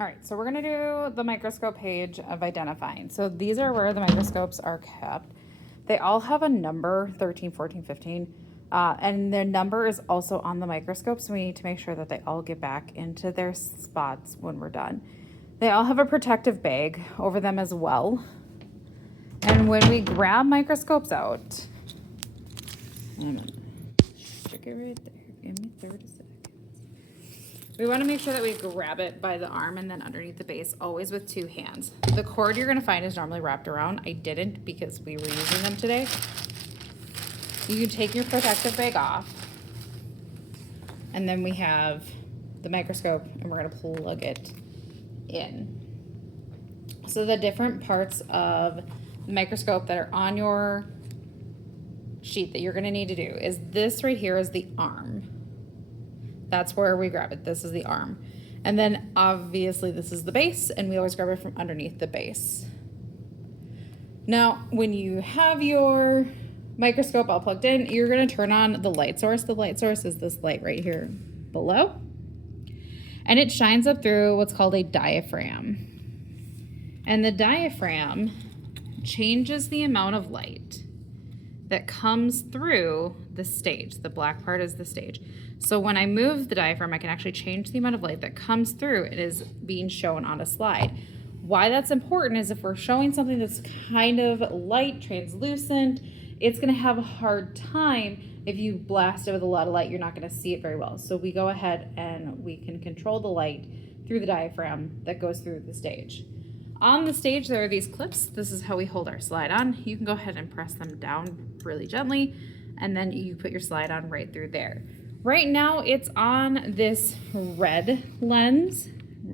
All right, so we're gonna do the microscope page of identifying. So these are where the microscopes are kept. They all have a number, 13, 14, 15, and their number is also on the microscope, so we need to make sure that they all get back into their spots when we're done. They all have a protective bag over them as well. And when we grab microscopes out, stick it right there, give me 30 seconds. We want to make sure that we grab it by the arm and then underneath the base, always with 2 hands. The cord you're going to find is normally wrapped around. I didn't because we were using them today. You can take your protective bag off. And then we have the microscope and we're going to plug it in. So the different parts of the microscope that are on your sheet that you're going to need to do is this right here is the arm. That's where we grab it. This is the arm. And then obviously this is the base, and we always grab it from underneath the base. Now, when you have your microscope all plugged in, you're gonna turn on the light source. The light source is this light right here below. And it shines up through what's called a diaphragm. And the diaphragm changes the amount of light that comes through the stage. The black part is the stage. So when I move the diaphragm, I can actually change the amount of light that comes through. It is being shown on a slide. Why that's important is if we're showing something that's kind of light, translucent, it's gonna have a hard time. If you blast it with a lot of light, you're not gonna see it very well. So we go ahead and we can control the light through the diaphragm that goes through the stage. On the stage, there are these clips. This is how we hold our slide on. You can go ahead and press them down really gently, and then you put your slide on right through there. Right now, it's on this red lens,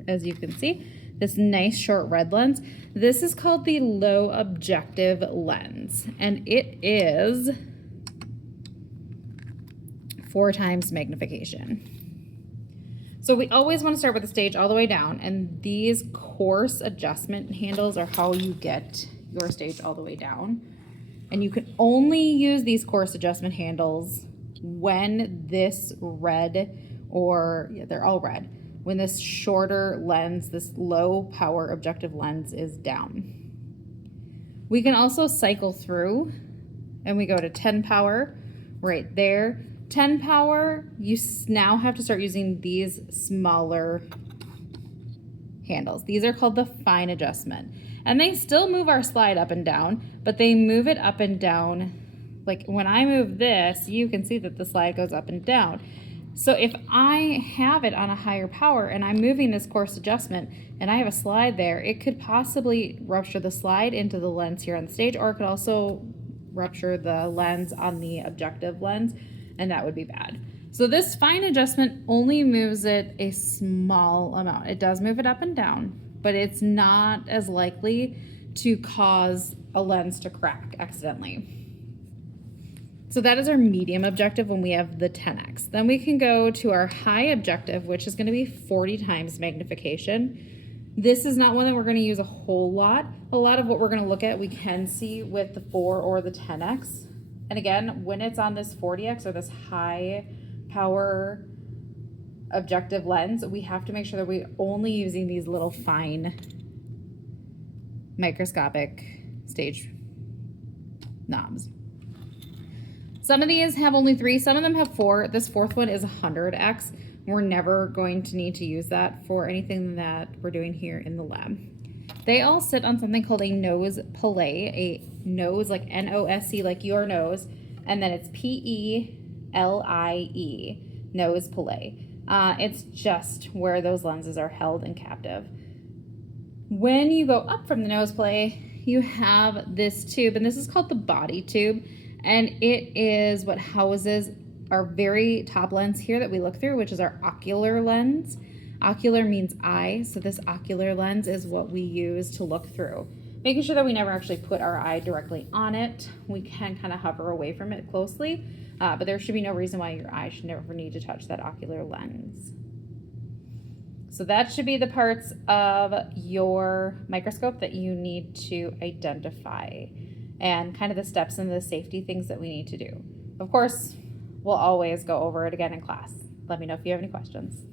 as you can see, this nice short red lens. This is called the low objective lens, and it is 4 times magnification. So we always want to start with the stage all the way down, and these coarse adjustment handles are how you get your stage all the way down. And you can only use these coarse adjustment handles when this red, or yeah, they're all red, when this shorter lens, this low power objective lens is down. We can also cycle through, and we go to 10 power right there. 10 power, you now have to start using these smaller handles. These are called the fine adjustment. And they still move our slide up and down, but they move it up and down. Like when I move this, you can see that the slide goes up and down. So if I have it on a higher power and I'm moving this coarse adjustment and I have a slide there, it could possibly rupture the slide into the lens here on the stage, or it could also rupture the lens on the objective lens, and that would be bad. So this fine adjustment only moves it a small amount. It does move it up and down, but it's not as likely to cause a lens to crack accidentally. So that is our medium objective when we have the 10x. Then we can go to our high objective, which is going to be 40 times magnification. This is not one that we're going to use a whole lot. A lot of what we're going to look at, we can see with the 4 or the 10x. And again, when it's on this 40x or this high power objective lens, we have to make sure that we're only using these little fine microscopic stage knobs. Some of these have only 3, some of them have 4. This 4th one is 100x. We're never going to need to use that for anything that we're doing here in the lab. They all sit on something called a nose pillay, a nose like N-O-S-E, like your nose, and then it's P-E-L-I-E, nose pillay. It's just where those lenses are held and captive. When you go up from the nose pillay, you have this tube, and this is called the body tube. And it is what houses our very top lens here that we look through, which is our ocular lens. Ocular means eye, so this ocular lens is what we use to look through. Making sure that we never actually put our eye directly on it. We can kind of hover away from it closely, but there should be no reason why your eye should never need to touch that ocular lens. So that should be the parts of your microscope that you need to identify, and kind of the steps and the safety things that we need to do. Of course, we'll always go over it again in class. Let me know if you have any questions.